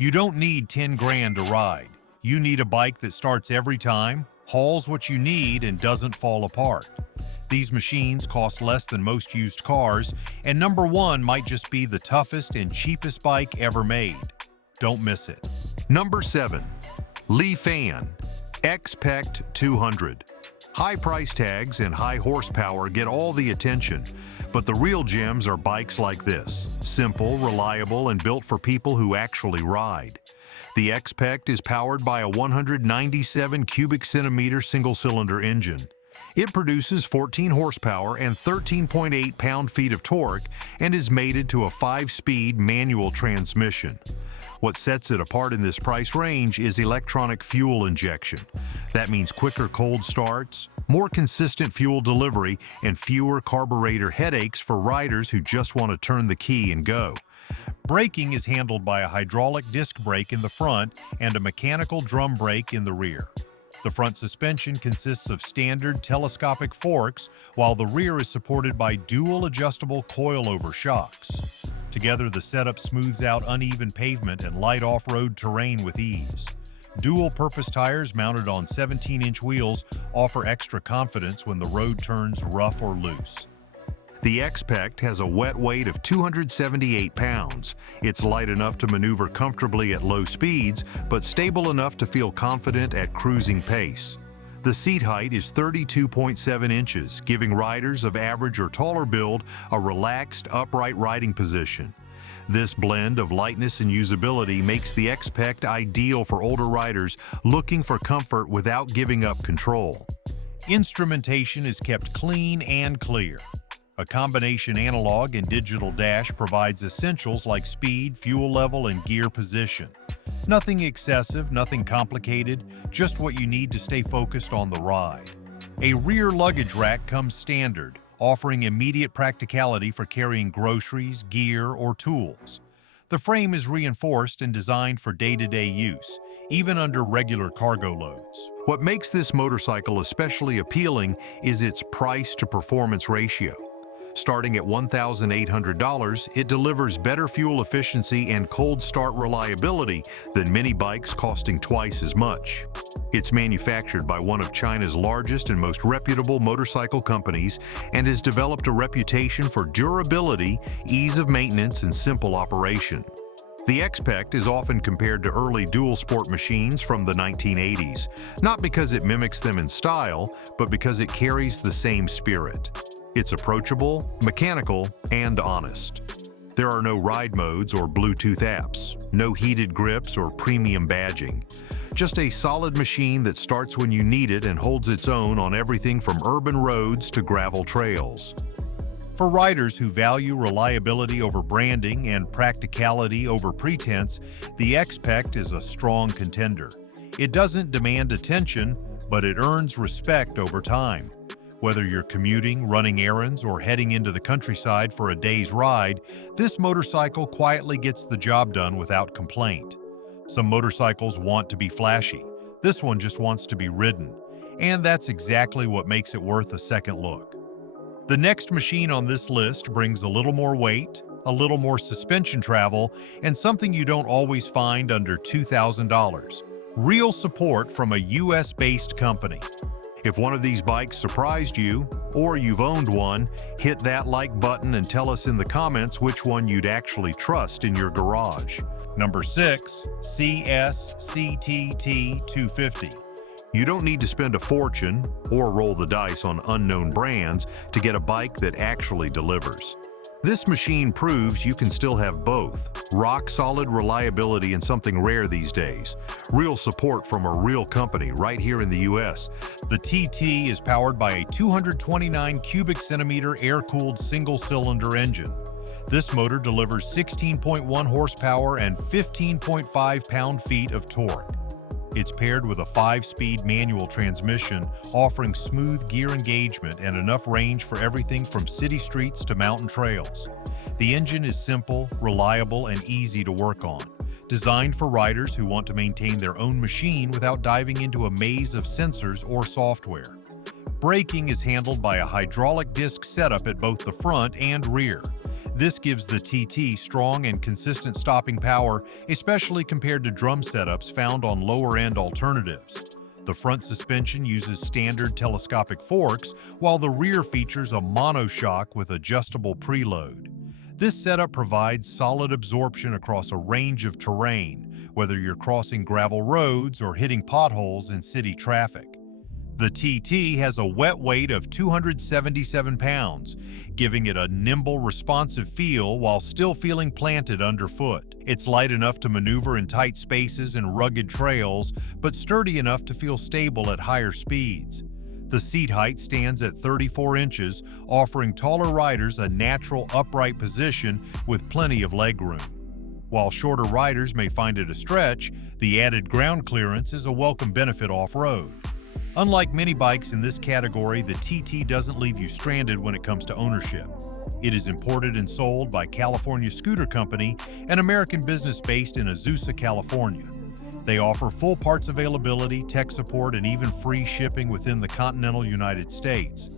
You don't need 10 grand to ride. You need a bike that starts every time, hauls what you need, and doesn't fall apart. These machines cost less than most used cars, and number one might just be the toughest and cheapest bike ever made. Don't miss it. Number 7. Li Fan Xpect 200. High price tags and high horsepower get all the attention, but the real gems are bikes like this. Simple, reliable, and built for people who actually ride. The Xpect is powered by a 197 cubic centimeter single-cylinder engine. It produces 14 horsepower and 13.8 pound-feet of torque and is mated to a 5-speed manual transmission. What sets it apart in this price range is electronic fuel injection. That means quicker cold starts, more consistent fuel delivery, and fewer carburetor headaches for riders who just want to turn the key and go. Braking is handled by a hydraulic disc brake in the front and a mechanical drum brake in the rear. The front suspension consists of standard telescopic forks, while the rear is supported by dual adjustable coilover shocks. Together, the setup smooths out uneven pavement and light off-road terrain with ease. Dual-purpose tires mounted on 17-inch wheels offer extra confidence when the road turns rough or loose. The Xpect has a wet weight of 278 pounds. It's light enough to maneuver comfortably at low speeds, but stable enough to feel confident at cruising pace. The seat height is 32.7 inches, giving riders of average or taller build a relaxed, upright riding position. This blend of lightness and usability makes the Xpect ideal for older riders looking for comfort without giving up control. Instrumentation is kept clean and clear. A combination analog and digital dash provides essentials like speed, fuel level, and gear position. Nothing excessive, nothing complicated, just what you need to stay focused on the ride. A rear luggage rack comes standard, offering immediate practicality for carrying groceries, gear, or tools. The frame is reinforced and designed for day-to-day use, even under regular cargo loads. What makes this motorcycle especially appealing is its price-to-performance ratio. Starting at $1,800, it delivers better fuel efficiency and cold start reliability than many bikes costing twice as much. It's manufactured by one of China's largest and most reputable motorcycle companies and has developed a reputation for durability, ease of maintenance, and simple operation. The Xpect is often compared to early dual sport machines from the 1980s, not because it mimics them in style, but because it carries the same spirit. It's approachable, mechanical, and honest. There are no ride modes or Bluetooth apps, no heated grips or premium badging. Just a solid machine that starts when you need it and holds its own on everything from urban roads to gravel trails. For riders who value reliability over branding and practicality over pretense, the Xpect is a strong contender. It doesn't demand attention, but it earns respect over time. Whether you're commuting, running errands, or heading into the countryside for a day's ride, this motorcycle quietly gets the job done without complaint. Some motorcycles want to be flashy. This one just wants to be ridden. And that's exactly what makes it worth a second look. The next machine on this list brings a little more weight, a little more suspension travel, and something you don't always find under $2,000. Real support from a US-based company. If one of these bikes surprised you, or you've owned one, hit that like button and tell us in the comments which one you'd actually trust in your garage. Number 6. CSCTT 250. You don't need to spend a fortune or roll the dice on unknown brands to get a bike that actually delivers. This machine proves you can still have both. Rock-solid reliability and something rare these days. Real support from a real company right here in the US. The TT is powered by a 229 cubic centimeter air-cooled single-cylinder engine. This motor delivers 16.1 horsepower and 15.5 pound-feet of torque. It's paired with a 5-speed manual transmission, offering smooth gear engagement and enough range for everything from city streets to mountain trails. The engine is simple, reliable, and easy to work on, designed for riders who want to maintain their own machine without diving into a maze of sensors or software. Braking is handled by a hydraulic disc setup at both the front and rear. This gives the TT strong and consistent stopping power, especially compared to drum setups found on lower-end alternatives. The front suspension uses standard telescopic forks, while the rear features a monoshock with adjustable preload. This setup provides solid absorption across a range of terrain, whether you're crossing gravel roads or hitting potholes in city traffic. The TT has a wet weight of 277 pounds, giving it a nimble, responsive feel while still feeling planted underfoot. It's light enough to maneuver in tight spaces and rugged trails, but sturdy enough to feel stable at higher speeds. The seat height stands at 34 inches, offering taller riders a natural upright position with plenty of legroom. While shorter riders may find it a stretch, the added ground clearance is a welcome benefit off-road. Unlike many bikes in this category, the TT doesn't leave you stranded when it comes to ownership. It is imported and sold by California Scooter Company, an American business based in Azusa, California. They offer full parts availability, tech support, and even free shipping within the continental United States.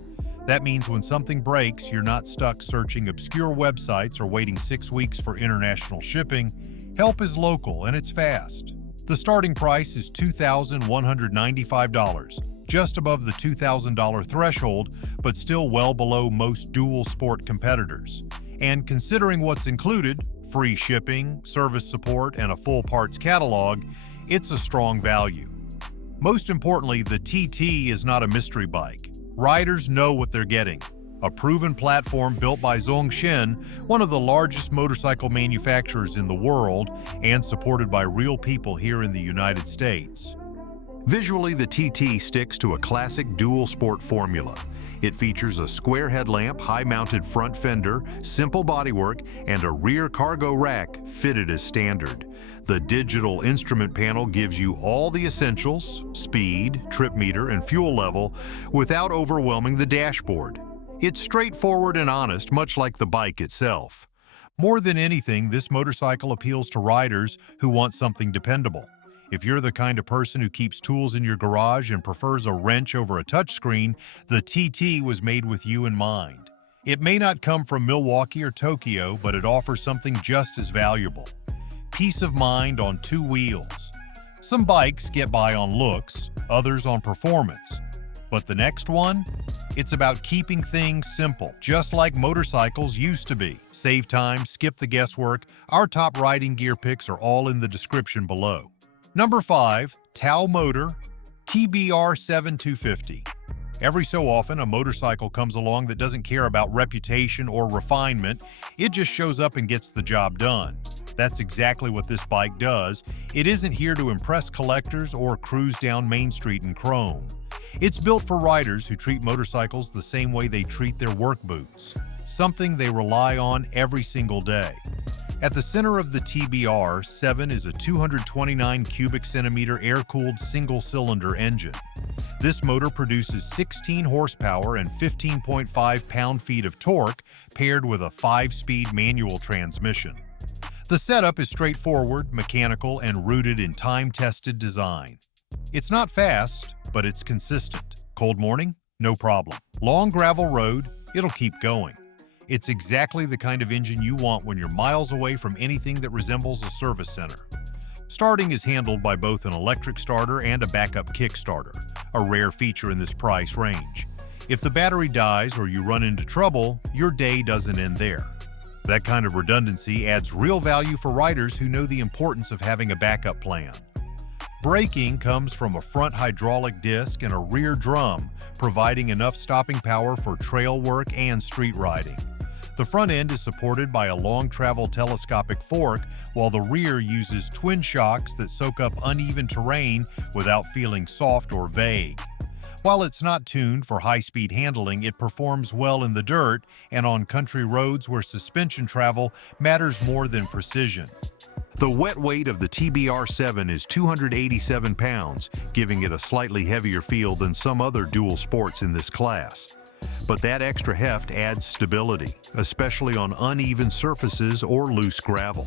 That means when something breaks, you're not stuck searching obscure websites or waiting 6 weeks for international shipping. Help is local and it's fast. The starting price is $2,195, just above the $2,000 threshold, but still well below most dual sport competitors. And considering what's included, free shipping, service support, and a full parts catalog, it's a strong value. Most importantly, the TT is not a mystery bike. Riders know what they're getting. A proven platform built by Zhongxin, one of the largest motorcycle manufacturers in the world, and supported by real people here in the United States. Visually, the TT sticks to a classic dual sport formula. It features a square headlamp, high-mounted front fender, simple bodywork, and a rear cargo rack fitted as standard. The digital instrument panel gives you all the essentials, speed, trip meter, and fuel level, without overwhelming the dashboard. It's straightforward and honest, much like the bike itself. More than anything, this motorcycle appeals to riders who want something dependable. If you're the kind of person who keeps tools in your garage and prefers a wrench over a touchscreen, the TT was made with you in mind. It may not come from Milwaukee or Tokyo, but it offers something just as valuable: peace of mind on 2 wheels. Some bikes get by on looks, others on performance. But the next one? It's about keeping things simple, just like motorcycles used to be. Save time, skip the guesswork. Our top riding gear picks are all in the description below. Number 5, Tao Motor TBR7 250. Every so often, a motorcycle comes along that doesn't care about reputation or refinement. It just shows up and gets the job done. That's exactly what this bike does. It isn't here to impress collectors or cruise down Main Street in chrome. It's built for riders who treat motorcycles the same way they treat their work boots, something they rely on every single day. At the center of the TBR7 is a 229 cubic centimeter air-cooled single-cylinder engine. This motor produces 16 horsepower and 15.5 pound-feet of torque, paired with a 5-speed manual transmission. The setup is straightforward, mechanical, and rooted in time-tested design. It's not fast, but it's consistent. Cold morning? No problem. Long gravel road? It'll keep going. It's exactly the kind of engine you want when you're miles away from anything that resembles a service center. Starting is handled by both an electric starter and a backup kickstarter, a rare feature in this price range. If the battery dies or you run into trouble, your day doesn't end there. That kind of redundancy adds real value for riders who know the importance of having a backup plan. Braking comes from a front hydraulic disc and a rear drum, providing enough stopping power for trail work and street riding. The front end is supported by a long-travel telescopic fork, while the rear uses twin shocks that soak up uneven terrain without feeling soft or vague. While it's not tuned for high-speed handling, it performs well in the dirt and on country roads where suspension travel matters more than precision. The wet weight of the TBR7 is 287 pounds, giving it a slightly heavier feel than some other dual sports in this class. But that extra heft adds stability, especially on uneven surfaces or loose gravel.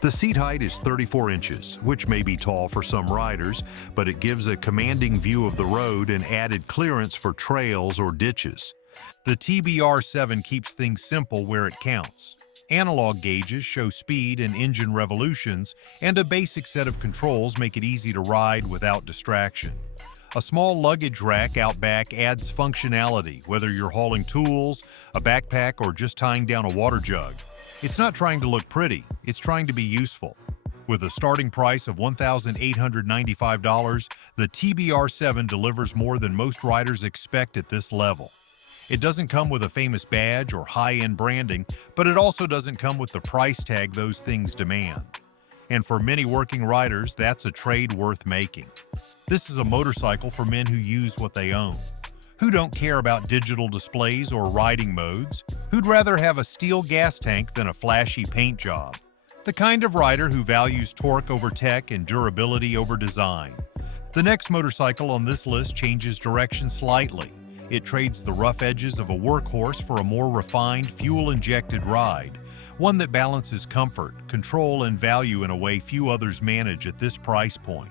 The seat height is 34 inches, which may be tall for some riders, but it gives a commanding view of the road and added clearance for trails or ditches. The TBR7 keeps things simple where it counts. Analog gauges show speed and engine revolutions, and a basic set of controls make it easy to ride without distraction. A small luggage rack out back adds functionality, whether you're hauling tools, a backpack, or just tying down a water jug. It's not trying to look pretty, it's trying to be useful. With a starting price of $1,895, the TBR7 delivers more than most riders expect at this level. It doesn't come with a famous badge or high-end branding, but it also doesn't come with the price tag those things demand. And for many working riders, that's a trade worth making. This is a motorcycle for men who use what they own, who don't care about digital displays or riding modes, who'd rather have a steel gas tank than a flashy paint job, the kind of rider who values torque over tech and durability over design. The next motorcycle on this list changes direction slightly. It trades the rough edges of a workhorse for a more refined, fuel-injected ride, one that balances comfort, control, and value in a way few others manage at this price point.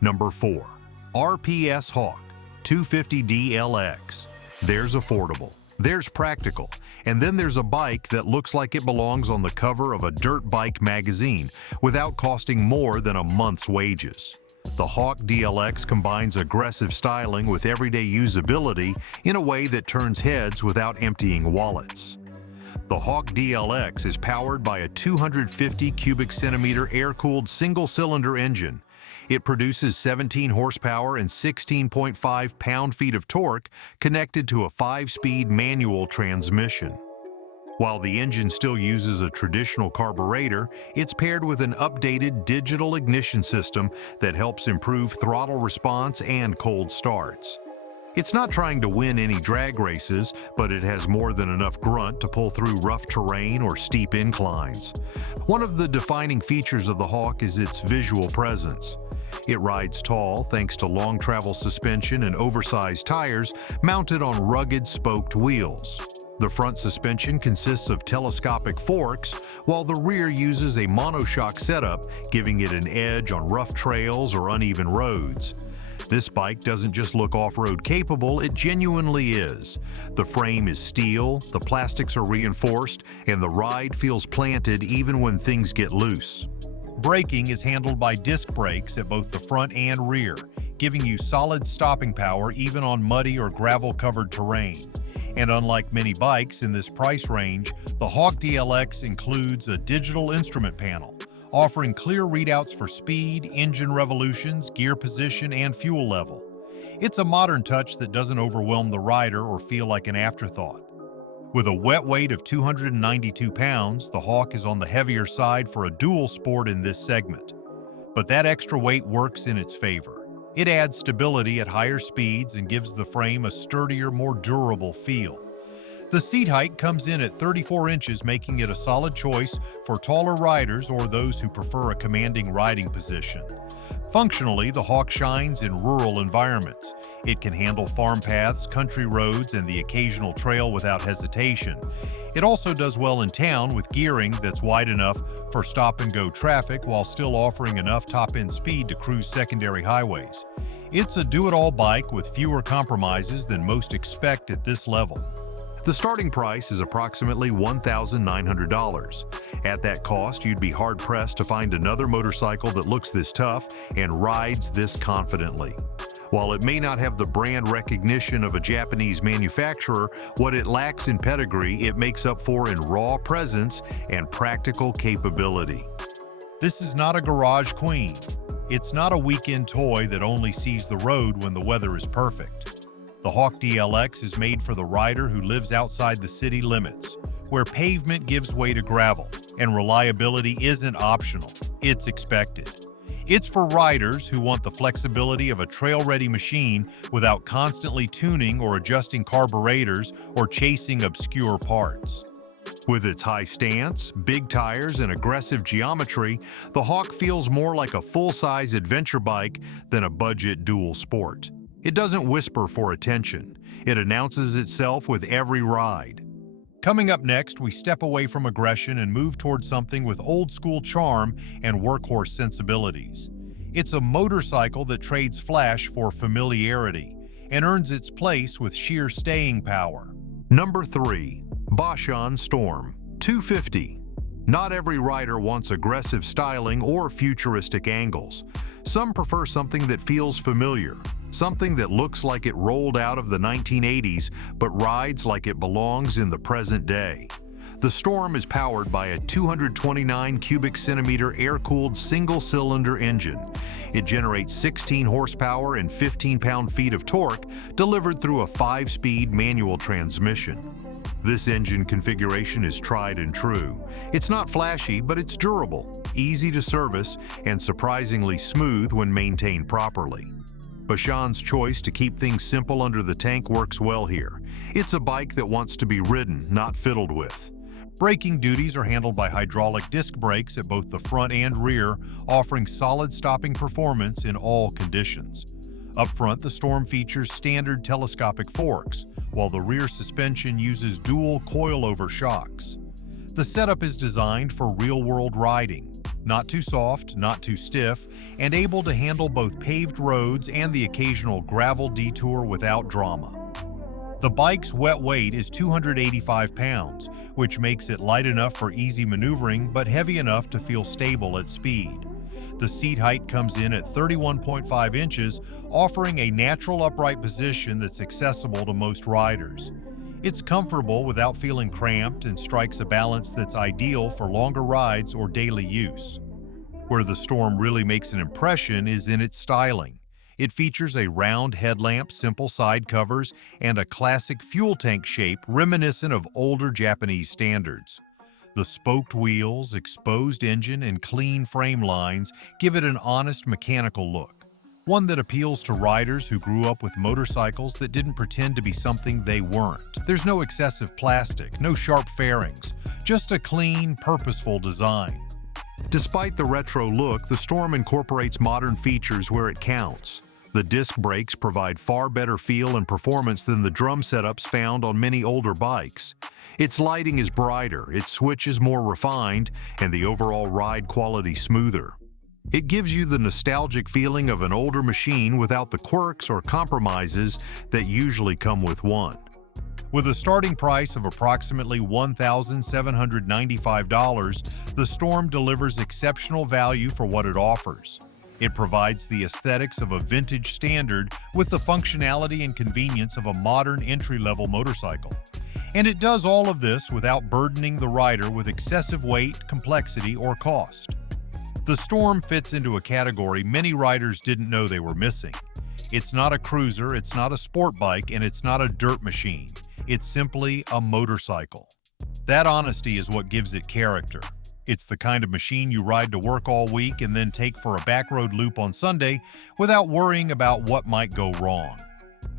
Number 4. RPS Hawk 250DLX. There's affordable, there's practical, and then there's a bike that looks like it belongs on the cover of a dirt bike magazine without costing more than a month's wages. The Hawk DLX combines aggressive styling with everyday usability in a way that turns heads without emptying wallets. The Hawk DLX is powered by a 250 cubic centimeter air-cooled single-cylinder engine. It produces 17 horsepower and 16.5 pound-feet of torque connected to a 5-speed manual transmission. While the engine still uses a traditional carburetor, it's paired with an updated digital ignition system that helps improve throttle response and cold starts. It's not trying to win any drag races, but it has more than enough grunt to pull through rough terrain or steep inclines. One of the defining features of the Hawk is its visual presence. It rides tall thanks to long travel suspension and oversized tires mounted on rugged spoked wheels. The front suspension consists of telescopic forks, while the rear uses a monoshock setup, giving it an edge on rough trails or uneven roads. This bike doesn't just look off-road capable, it genuinely is. The frame is steel, the plastics are reinforced, and the ride feels planted even when things get loose. Braking is handled by disc brakes at both the front and rear, giving you solid stopping power even on muddy or gravel-covered terrain. And unlike many bikes in this price range, the Hawk DLX includes a digital instrument panel, offering clear readouts for speed, engine revolutions, gear position, and fuel level. It's a modern touch that doesn't overwhelm the rider or feel like an afterthought. With a wet weight of 292 pounds, the Hawk is on the heavier side for a dual sport in this segment. But that extra weight works in its favor. It adds stability at higher speeds and gives the frame a sturdier, more durable feel. The seat height comes in at 34 inches, making it a solid choice for taller riders or those who prefer a commanding riding position. Functionally, the Hawk shines in rural environments. It can handle farm paths, country roads, and the occasional trail without hesitation. It also does well in town with gearing that's wide enough for stop-and-go traffic while still offering enough top-end speed to cruise secondary highways. It's a do-it-all bike with fewer compromises than most expect at this level. The starting price is approximately $1,900. At that cost, you'd be hard-pressed to find another motorcycle that looks this tough and rides this confidently. While it may not have the brand recognition of a Japanese manufacturer, what it lacks in pedigree, it makes up for in raw presence and practical capability. This is not a garage queen. It's not a weekend toy that only sees the road when the weather is perfect. The Hawk DLX is made for the rider who lives outside the city limits, where pavement gives way to gravel, and reliability isn't optional, it's expected. It's for riders who want the flexibility of a trail-ready machine without constantly tuning or adjusting carburetors or chasing obscure parts. With its high stance, big tires, and aggressive geometry, the Hawk feels more like a full-size adventure bike than a budget dual sport. It doesn't whisper for attention. It announces itself with every ride. Coming up next, we step away from aggression and move toward something with old-school charm and workhorse sensibilities. It's a motorcycle that trades flash for familiarity and earns its place with sheer staying power. Number 3. Boschon Storm 250. Not every rider wants aggressive styling or futuristic angles. Some prefer something that feels familiar, something that looks like it rolled out of the 1980s but rides like it belongs in the present day. The Storm is powered by a 229 cubic centimeter air-cooled single-cylinder engine. It generates 16 horsepower and 15 pound-feet of torque delivered through a 5-speed manual transmission. This engine configuration is tried and true. It's not flashy, but it's durable, easy to service, and surprisingly smooth when maintained properly. Boschon's choice to keep things simple under the tank works well here. It's a bike that wants to be ridden, not fiddled with. Braking duties are handled by hydraulic disc brakes at both the front and rear, offering solid stopping performance in all conditions. Up front, the Storm features standard telescopic forks, while the rear suspension uses dual coilover shocks. The setup is designed for real-world riding, not too soft, not too stiff, and able to handle both paved roads and the occasional gravel detour without drama. The bike's wet weight is 285 pounds, which makes it light enough for easy maneuvering but heavy enough to feel stable at speed. The seat height comes in at 31.5 inches, offering a natural upright position that's accessible to most riders. It's comfortable without feeling cramped and strikes a balance that's ideal for longer rides or daily use. Where the Storm really makes an impression is in its styling. It features a round headlamp, simple side covers, and a classic fuel tank shape reminiscent of older Japanese standards. The spoked wheels, exposed engine, and clean frame lines give it an honest mechanical look, one that appeals to riders who grew up with motorcycles that didn't pretend to be something they weren't. There's no excessive plastic, no sharp fairings, just a clean, purposeful design. Despite the retro look, the Storm incorporates modern features where it counts. The disc brakes provide far better feel and performance than the drum setups found on many older bikes. Its lighting is brighter, its switch is more refined, and the overall ride quality smoother. It gives you the nostalgic feeling of an older machine without the quirks or compromises that usually come with one. With a starting price of approximately $1,795, the Storm delivers exceptional value for what it offers. It provides the aesthetics of a vintage standard with the functionality and convenience of a modern entry-level motorcycle. And it does all of this without burdening the rider with excessive weight, complexity, or cost. The Storm fits into a category many riders didn't know they were missing. It's not a cruiser, it's not a sport bike, and it's not a dirt machine. It's simply a motorcycle. That honesty is what gives it character. It's the kind of machine you ride to work all week and then take for a backroad loop on Sunday without worrying about what might go wrong.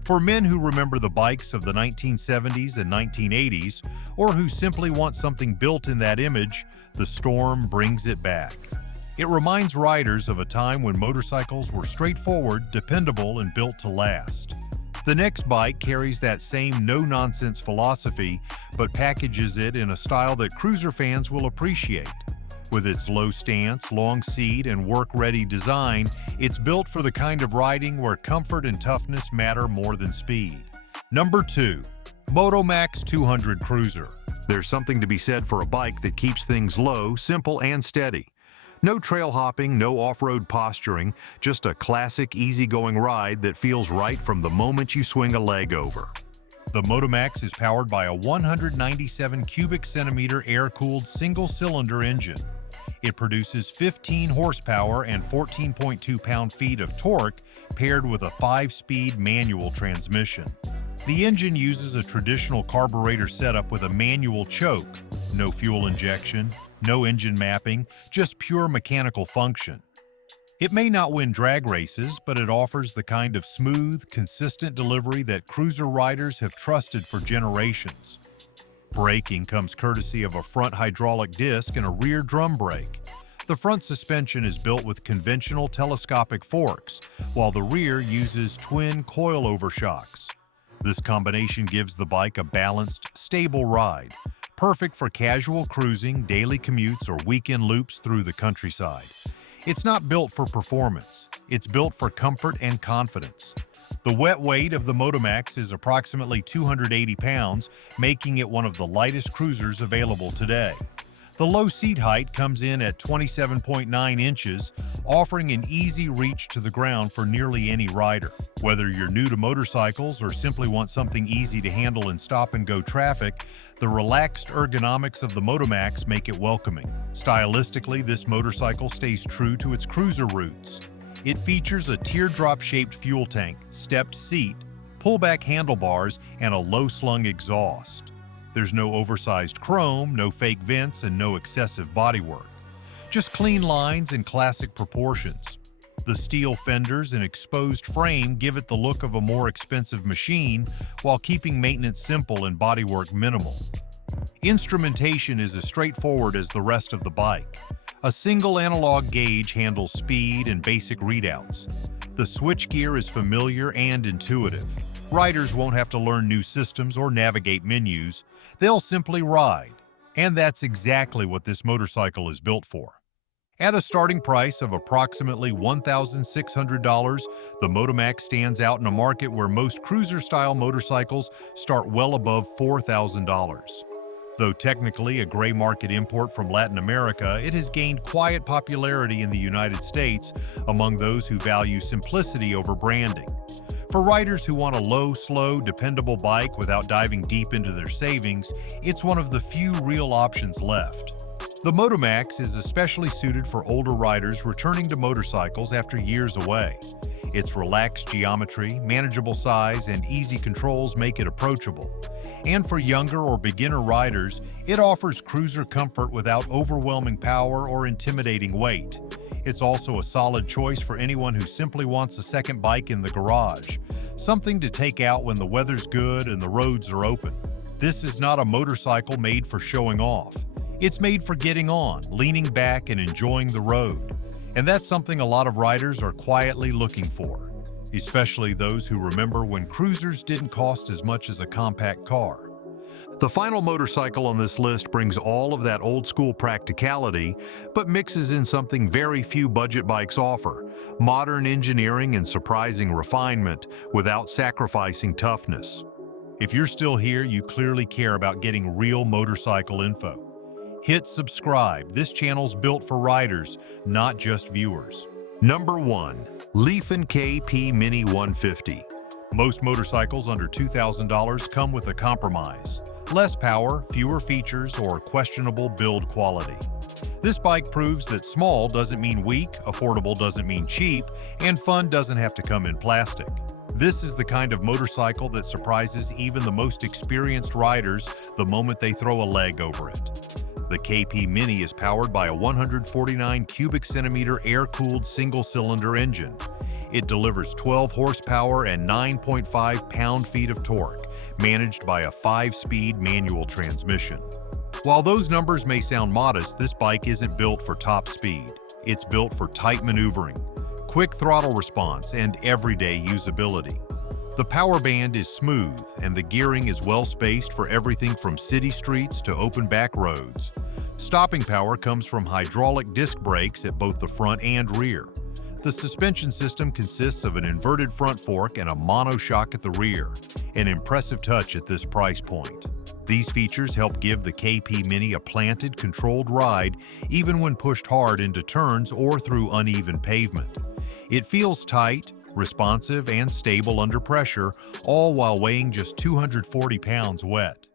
For men who remember the bikes of the 1970s and 1980s, or who simply want something built in that image, the Storm brings it back. It reminds riders of a time when motorcycles were straightforward, dependable, and built to last. The next bike carries that same no-nonsense philosophy, but packages it in a style that cruiser fans will appreciate. With its low stance, long seat, and work-ready design, it's built for the kind of riding where comfort and toughness matter more than speed. Number 2. MotoMax 200 Cruiser. There's something to be said for a bike that keeps things low, simple, and steady. No trail hopping, no off-road posturing, just a classic easygoing ride that feels right from the moment you swing a leg over. The MotoMax is powered by a 197 cubic centimeter air-cooled single-cylinder engine. It produces 15 horsepower and 14.2 pound-feet of torque paired with a 5-speed manual transmission. The engine uses a traditional carburetor setup with a manual choke, no fuel injection, no engine mapping, just pure mechanical function. It may not win drag races, but it offers the kind of smooth, consistent delivery that cruiser riders have trusted for generations. Braking comes courtesy of a front hydraulic disc and a rear drum brake. The front suspension is built with conventional telescopic forks, while the rear uses twin coilover shocks. This combination gives the bike a balanced, stable ride, perfect for casual cruising, daily commutes, or weekend loops through the countryside. It's not built for performance. It's built for comfort and confidence. The wet weight of the MotoMax is approximately 280 pounds, making it one of the lightest cruisers available today. The low seat height comes in at 27.9 inches, offering an easy reach to the ground for nearly any rider. Whether you're new to motorcycles or simply want something easy to handle in stop-and-go traffic, the relaxed ergonomics of the MotoMax make it welcoming. Stylistically, this motorcycle stays true to its cruiser roots. It features a teardrop-shaped fuel tank, stepped seat, pullback handlebars, and a low-slung exhaust. There's no oversized chrome, no fake vents, and no excessive bodywork. Just clean lines and classic proportions. The steel fenders and exposed frame give it the look of a more expensive machine while keeping maintenance simple and bodywork minimal. Instrumentation is as straightforward as the rest of the bike. A single analog gauge handles speed and basic readouts. The switchgear is familiar and intuitive. Riders won't have to learn new systems or navigate menus. They'll simply ride. And that's exactly what this motorcycle is built for. At a starting price of approximately $1,600, the MotoMax stands out in a market where most cruiser-style motorcycles start well above $4,000. Though technically a gray market import from Latin America, it has gained quiet popularity in the United States among those who value simplicity over branding. For riders who want a low, slow, dependable bike without diving deep into their savings, it's one of the few real options left. The MotoMax is especially suited for older riders returning to motorcycles after years away. Its relaxed geometry, manageable size, and easy controls make it approachable. And for younger or beginner riders, it offers cruiser comfort without overwhelming power or intimidating weight. It's also a solid choice for anyone who simply wants a second bike in the garage, something to take out when the weather's good and the roads are open. This is not a motorcycle made for showing off. It's made for getting on, leaning back, and enjoying the road. And that's something a lot of riders are quietly looking for, especially those who remember when cruisers didn't cost as much as a compact car. The final motorcycle on this list brings all of that old-school practicality, but mixes in something very few budget bikes offer: modern engineering and surprising refinement without sacrificing toughness. If you're still here, you clearly care about getting real motorcycle info. Hit subscribe. This channel's built for riders, not just viewers. Number 1. Leaf & KP Mini 150. Most motorcycles under $2,000 come with a compromise: less power, fewer features, or questionable build quality. This bike proves that small doesn't mean weak, affordable doesn't mean cheap, and fun doesn't have to come in plastic. This is the kind of motorcycle that surprises even the most experienced riders the moment they throw a leg over it. The KP Mini is powered by a 149 cubic centimeter air-cooled single-cylinder engine. It delivers 12 horsepower and 9.5 pound-feet of torque, managed by a 5-speed manual transmission. While those numbers may sound modest, this bike isn't built for top speed. It's built for tight maneuvering, quick throttle response, and everyday usability. The power band is smooth, and the gearing is well-spaced for everything from city streets to open back roads. Stopping power comes from hydraulic disc brakes at both the front and rear. The suspension system consists of an inverted front fork and a monoshock at the rear, an impressive touch at this price point. These features help give the KP Mini a planted, controlled ride even when pushed hard into turns or through uneven pavement. It feels tight, responsive, and stable under pressure, all while weighing just 240 pounds wet.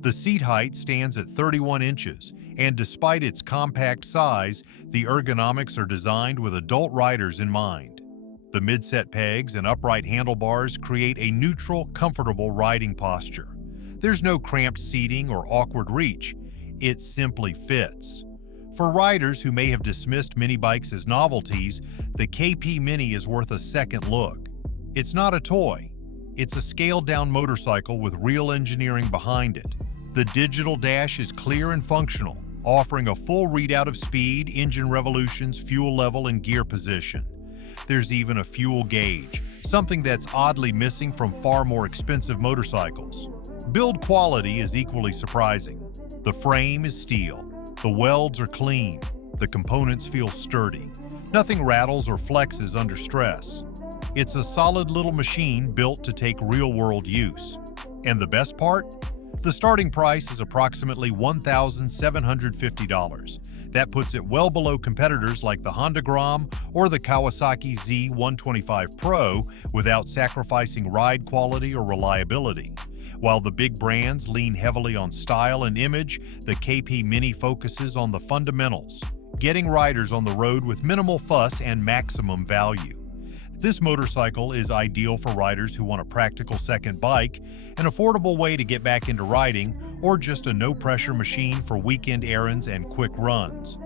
The seat height stands at 31 inches, and despite its compact size, the ergonomics are designed with adult riders in mind. The mid-set pegs and upright handlebars create a neutral, comfortable riding posture. There's no cramped seating or awkward reach. It simply fits. For riders who may have dismissed mini bikes as novelties, the KP Mini is worth a second look. It's not a toy. It's a scaled-down motorcycle with real engineering behind it. The digital dash is clear and functional, offering a full readout of speed, engine revolutions, fuel level, and gear position. There's even a fuel gauge, something that's oddly missing from far more expensive motorcycles. Build quality is equally surprising. The frame is steel. The welds are clean. The components feel sturdy. Nothing rattles or flexes under stress. It's a solid little machine built to take real-world use. And the best part? The starting price is approximately $1,750. That puts it well below competitors like the Honda Grom or the Kawasaki Z125 Pro without sacrificing ride quality or reliability. While the big brands lean heavily on style and image, the KP Mini focuses on the fundamentals, getting riders on the road with minimal fuss and maximum value. This motorcycle is ideal for riders who want a practical second bike, an affordable way to get back into riding, or just a no-pressure machine for weekend errands and quick runs.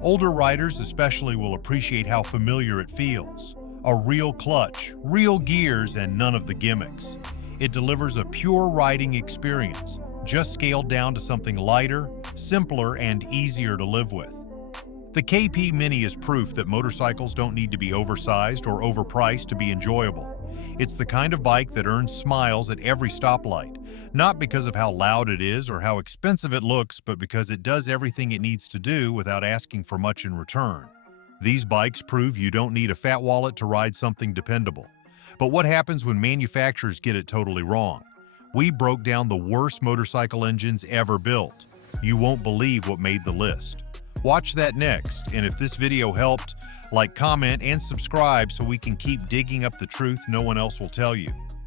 Older riders especially will appreciate how familiar it feels. A real clutch, real gears, and none of the gimmicks. It delivers a pure riding experience, just scaled down to something lighter, simpler, and easier to live with. The KP Mini is proof that motorcycles don't need to be oversized or overpriced to be enjoyable. It's the kind of bike that earns smiles at every stoplight, not because of how loud it is or how expensive it looks, but because it does everything it needs to do without asking for much in return. These bikes prove you don't need a fat wallet to ride something dependable. But what happens when manufacturers get it totally wrong? We broke down the worst motorcycle engines ever built. You won't believe what made the list. Watch that next, and if this video helped, like, comment, and subscribe so we can keep digging up the truth no one else will tell you.